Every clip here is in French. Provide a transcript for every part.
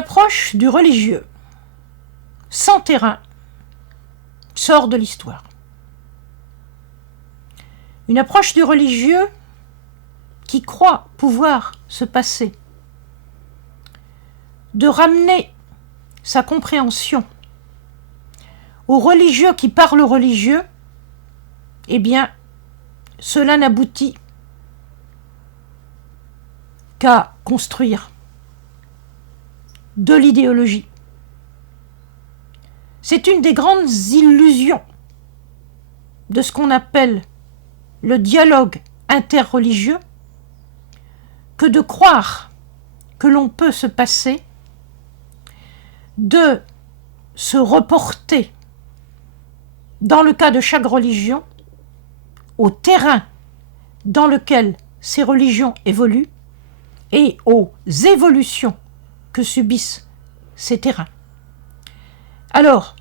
approche du religieux, sans terrain, sort de l'histoire. Une approche du religieux qui croit pouvoir se passer de ramener sa compréhension au religieux qui parle religieux, eh bien, cela n'aboutit qu'à construire de l'idéologie. C'est une des grandes illusions de ce qu'on appelle le dialogue interreligieux que de croire que l'on peut se passer de se reporter, dans le cas de chaque religion, au terrain dans lequel ces religions évoluent et aux évolutions que subissent ces terrains. Alors,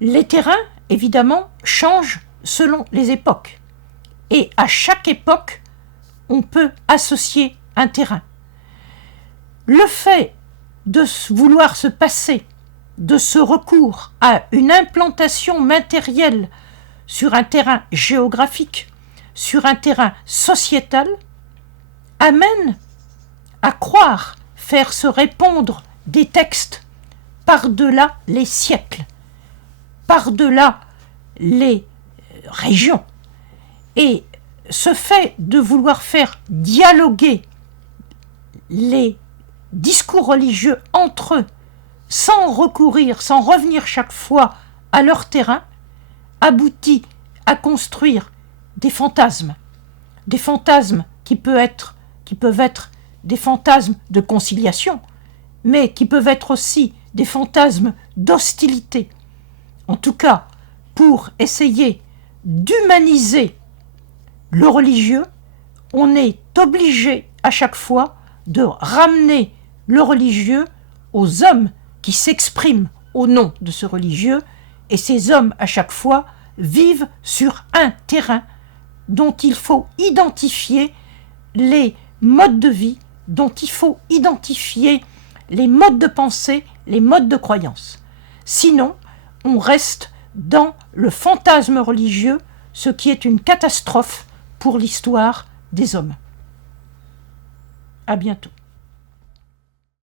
les terrains, évidemment, changent selon les époques. Et à chaque époque, on peut associer un terrain. Le fait de vouloir se passer de ce recours à une implantation matérielle sur un terrain géographique, sur un terrain sociétal, amène à croire faire se répondre des textes par-delà les siècles, par-delà les régions. Et ce fait de vouloir faire dialoguer les discours religieux entre eux, sans recourir, sans revenir chaque fois à leur terrain, aboutit à construire des fantasmes qui peuvent être des fantasmes de conciliation, mais qui peuvent être aussi des fantasmes d'hostilité. En tout cas, pour essayer d'humaniser le religieux, on est obligé à chaque fois de ramener le religieux aux hommes qui s'expriment au nom de ce religieux, et ces hommes, à chaque fois, vivent sur un terrain dont il faut identifier les modes de vie, dont il faut identifier les modes de pensée, les modes de croyance. Sinon, on reste dans le fantasme religieux, ce qui est une catastrophe pour l'histoire des hommes. À bientôt.